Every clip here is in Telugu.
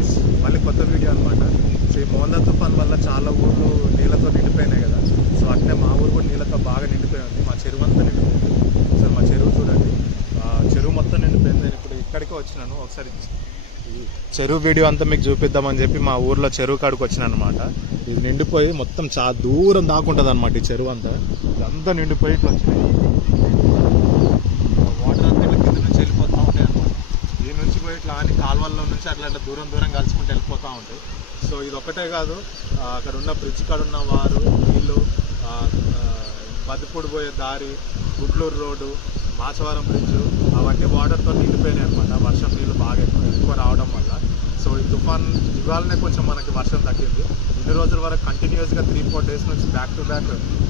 గైస్ మళ్ళీ కొత్త వీడియో అనమాట సో ఈ మోందా తుఫాన్ వల్ల చాలా ఊర్లు నీళ్ళతో నిండిపోయినాయి కదా. సో అట్లే మా ఊరు కూడా నీళ్ళతో బాగా నిండిపోయి ఉంది మా చెరువు అంతా నిండిపోయింది. సో మా చెరువు చూడండి. చెరువు మొత్తం నిండిపోయింది. నేను ఇప్పుడు ఇక్కడికే వచ్చినాను. ఒకసారి చెరువు వీడియో అంతా మీకు చూపిద్దామని చెప్పి మా ఊర్లో చెరువు కాడికి వచ్చిన అనమాట ఇది నిండిపోయి మొత్తం చాలా దూరం దాకుంటుంది అనమాట ఈ చెరువు అంతా. ఇదంతా నిండిపోయి ఇట్లా వచ్చినాయి వాటర్ అంతా ఇట్లా కింద నుంచి వెళ్ళిపోతూ ఉంటాయి అనమాట ఈ కానీ కాల్వల్లో అని కాలువల్లో నుంచి అట్లా దూరం దూరం కలుసుకుంటూ వెళ్ళిపోతూ ఉంటాయి సో ఇది ఒకటే కాదు అక్కడ ఉన్న బ్రిడ్జ్ కాడ ఉన్న వారు వీళ్ళు బతిపూడి పోయే దారి గుడ్లూరు రోడ్డు మాచవరం బ్రిడ్జ్ అవన్నీ వాటర్తో నిండిపోయినాయి అనమాట వర్షం నీళ్ళు బాగా ఎక్కువ ఎక్కువ రావడం వల్ల. సో ఈ తుఫాన్ ఇవాళనే కొంచెం మనకి వర్షం తగ్గింది. ఇన్ని రోజుల వరకు కంటిన్యూస్గా త్రీ ఫోర్ డేస్ నుంచి బ్యాక్ టు బ్యాక్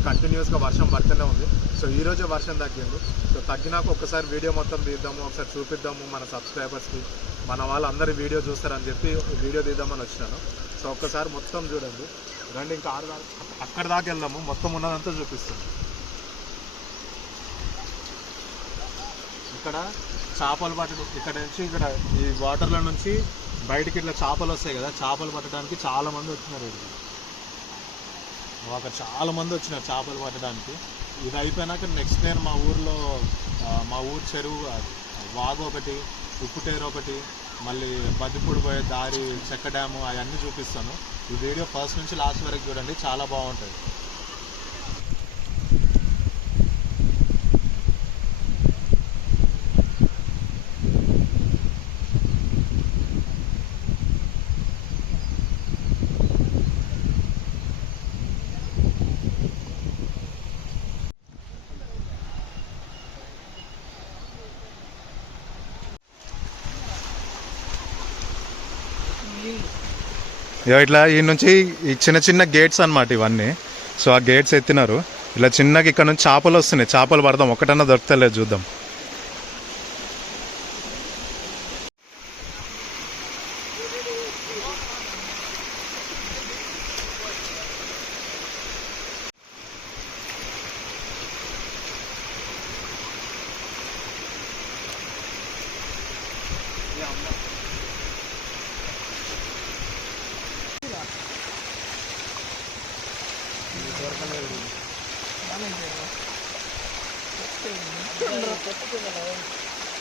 కంటిన్యూస్గా వర్షం పడుతూనే ఉంది. సో ఈ రోజే వర్షం తగ్గింది. సో తగ్గినాక ఒకసారి వీడియో మొత్తం తీద్దాము ఒకసారి చూపిద్దాము మన సబ్స్క్రైబర్స్కి మన వాళ్ళందరూ వీడియో చూస్తారని చెప్పి వీడియో తీద్దామని వచ్చినాను. సో ఒక్కసారి మొత్తం చూడండి. రండి ఇంకా ఆరు దాకా అక్కడ దాకా వెళ్దాము. మొత్తం ఉన్నదంతా చూపిస్తాను. ఇక్కడ చేపలు పట్టడం ఇక్కడ నుంచి ఇక్కడ ఈ వాటర్ల నుంచి బయటికి ఇట్లా చేపలు వస్తాయి కదా చేపలు పట్టడానికి చాలా మంది వచ్చినారు ఇక్కడికి అక్కడ చాలా మంది వచ్చినారు చేపలు పట్టడానికి. ఇది అయిపోయినాక నెక్స్ట్ నేను మా ఊర్లో మా ఊరు చెరువు వాగు ఒకటి ఉప్పుటేరు ఒకటి మళ్ళీ బద్దిపూడి పోయే దారి చెక్క డ్యాము అవన్నీ చూపిస్తాను. ఈ వీడియో ఫస్ట్ నుంచి లాస్ట్ వరకు చూడండి చాలా బాగుంటుంది. ఇట్లా ఈ నుంచి ఈ చిన్న చిన్న గేట్స్ అన్నమాట ఇవన్నీ. సో ఆ గేట్స్ ఎత్తినారు. ఇలా చిన్నగా ఇక్కడ నుంచి చేపలు వస్తున్నాయి. చేపలు పడదాం. ఒకటన్నా దొరుకుతలేదు చూద్దాం.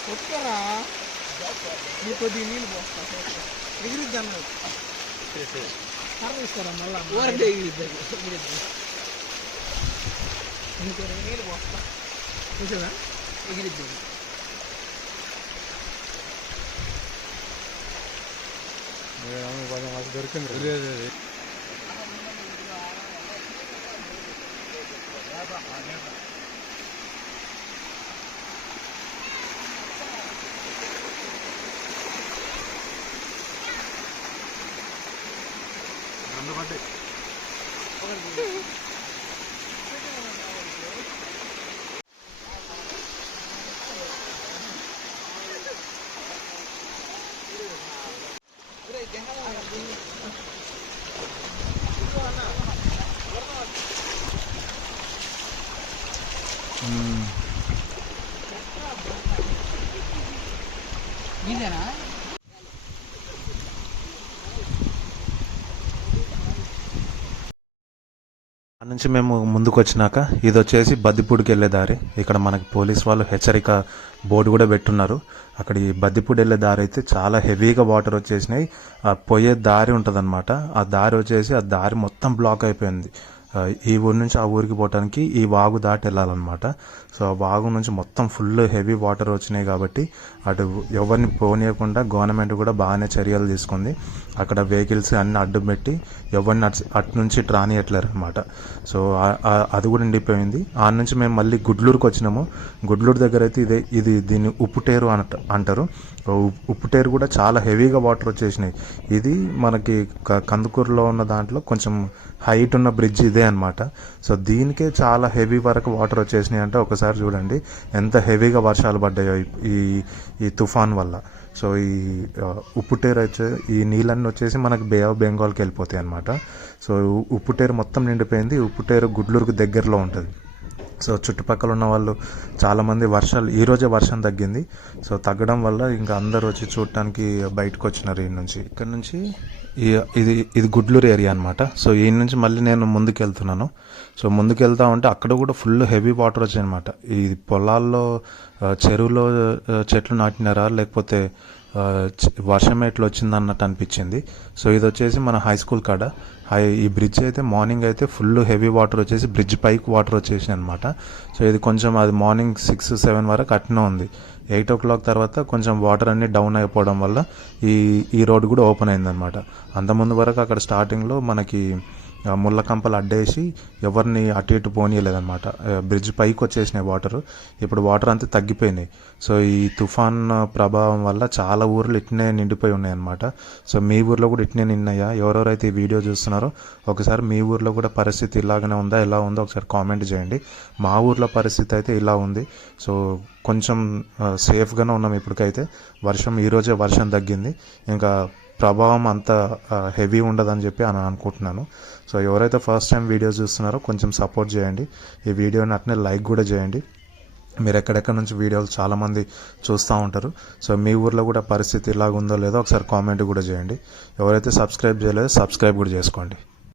కొట్టుకోరా నీ కొద్ది నీళ్ళు పోస్తా ఎగిరిద్ది అన్నాడు ఇస్తారా మళ్ళా ఊరంటే ఎగిరిద్ది నీళ్ళు పోస్తా చూసావా ఎగిరిద్ది దొరికింది 가만히 이거 하나 음. నుంచి మేము ముందుకు వచ్చినాక ఇది వచ్చేసి బద్దిపూడికి వెళ్ళే దారి. ఇక్కడ మనకి పోలీస్ వాళ్ళు హెచ్చరిక బోర్డు కూడా పెట్టున్నారు. అక్కడ ఈ బద్దిపూడి వెళ్ళే దారి అయితే చాలా హెవీగా వాటర్ వచ్చేసినాయి. ఆ పోయే దారి ఉంటుందన్నమాట. ఆ దారి వచ్చేసి ఆ దారి మొత్తం బ్లాక్ అయిపోయింది. ఈ ఊరి నుంచి ఆ ఊరికి పోవడానికి ఈ వాగు దాటి వెళ్ళాలన్నమాట. సో ఆ వాగు నుంచి మొత్తం ఫుల్ హెవీ వాటర్ వచ్చినాయి కాబట్టి అటు ఎవరిని పోనీయకుండా గవర్నమెంట్ కూడా బాగానే చర్యలు తీసుకుంది. అక్కడ వెహికల్స్ అన్ని అడ్డు పెట్టి ఎవరిని అటు అటు నుంచి ట్రానియట్లేరు అనమాట సో అది కూడా నిండిపోయింది. ఆ నుంచి మేము మళ్ళీ గుడ్లూరుకి వచ్చినాము. గుడ్లూరు దగ్గర అయితే ఇదే ఇది దీన్ని ఉప్పుటేరు అంట అంటారు. ఉప్పుటేరు కూడా చాలా హెవీగా వాటర్ వచ్చేసినాయి. ఇది మనకి క- కందుకూరులో ఉన్న దాంట్లో కొంచెం హైట్ ఉన్న బ్రిడ్జ్ ఇదే అనమాట సో దీనికే చాలా హెవీ వరకు వాటర్ వచ్చేసినాయి అంటే ఒకసారి చూడండి ఎంత హెవీగా వర్షాలు పడ్డాయో ఈ- ఈ తుఫాన్ వల్ల. సో ఈ ఉప్పుటేరు వచ్చే ఈ నీళ్ళన్నీ వచ్చేసి మనకి బే ఆఫ్ బెంగాల్కి వెళ్ళిపోతాయి అనమాట సో ఉప్పుటేరు మొత్తం నిండిపోయింది. ఉప్పుటేరు గుడ్లూరుకు దగ్గరలో ఉంటుంది. సో చుట్టుపక్కల ఉన్న వాళ్ళు చాలామంది వర్షాలు ఈ రోజే వర్షం తగ్గింది. సో తగ్గడం వల్ల ఇంకా అందరు వచ్చి చూడటానికి బయటకు వచ్చినారు ఈ నుంచి. ఇక్కడ నుంచి ఈ ఇది ఇది గుడ్లూరు ఏరియా అనమాట సో ఈ నుంచి మళ్ళీ నేను ముందుకు వెళ్తున్నాను సో ముందుకు వెళ్తా ఉంటే అక్కడ కూడా ఫుల్ హెవీ వాటర్ వచ్చాయి అనమాట ఈ పొలాల్లో చెరువులో చెట్లు నాటినారా లేకపోతే వర్షం ఎట్లా వచ్చింది అన్నట్టు అనిపించింది. సో ఇది వచ్చేసి మన హై స్కూల్ కాడ. హై ఈ బ్రిడ్జ్ అయితే మార్నింగ్ అయితే ఫుల్ హెవీ వాటర్ వచ్చేసి బ్రిడ్జ్ పైకి వాటర్ వచ్చేసింది అనమాట సో ఇది కొంచెం అది మార్నింగ్ సిక్స్ సెవెన్ వరకు అట్నే ఉంది. ఎయిట్ ఓ క్లాక్ తర్వాత కొంచెం వాటర్ అన్ని డౌన్ అయిపోవడం వల్ల ఈ ఈ రోడ్ కూడా ఓపెన్ అయిందనమాట అంతకుముందు వరకు అక్కడ స్టార్టింగ్లో మనకి ముళ్ళ కంపలు అడ్డేసి ఎవరిని అటు ఇటు పోనీయలేదన్నమాట. బ్రిడ్జ్ పైకి వచ్చేసినాయి వాటర్. ఇప్పుడు వాటర్ అంతా తగ్గిపోయినాయి. సో ఈ తుఫాన్ ప్రభావం వల్ల చాలా ఊర్లు ఇట్నే నిండిపోయి ఉన్నాయి అనమాట సో మీ ఊర్లో కూడా ఇట్నే నిన్నయ్యా ఎవరెవరైతే ఈ వీడియో చూస్తున్నారో ఒకసారి మీ ఊర్లో కూడా పరిస్థితి ఇలాగనే ఉందా? ఎలా ఉందో ఒకసారి కామెంట్ చేయండి. మా ఊర్లో పరిస్థితి అయితే ఇలా ఉంది. సో కొంచెం సేఫ్గానే ఉన్నాం ఇప్పటికైతే. వర్షం ఈరోజే వర్షం తగ్గింది. ఇంకా ప్రభావం అంత హెవీ ఉండదని చెప్పి అని అనుకుంటున్నాను. సో ఎవరైతే ఫస్ట్ టైం వీడియోస్ చూస్తున్నారో కొంచెం సపోర్ట్ చేయండి. ఈ వీడియోని అట్నే లైక్ కూడా చేయండి. మీరు ఎక్కడెక్కడ నుంచి వీడియోలు చాలామంది చూస్తూ ఉంటారు. సో మీ ఊర్లో కూడా పరిస్థితి ఇలాగ ఉందో లేదో ఒకసారి కామెంట్ కూడా చేయండి. ఎవరైతే సబ్స్క్రైబ్ చేయలేదో సబ్స్క్రైబ్ కూడా చేసుకోండి.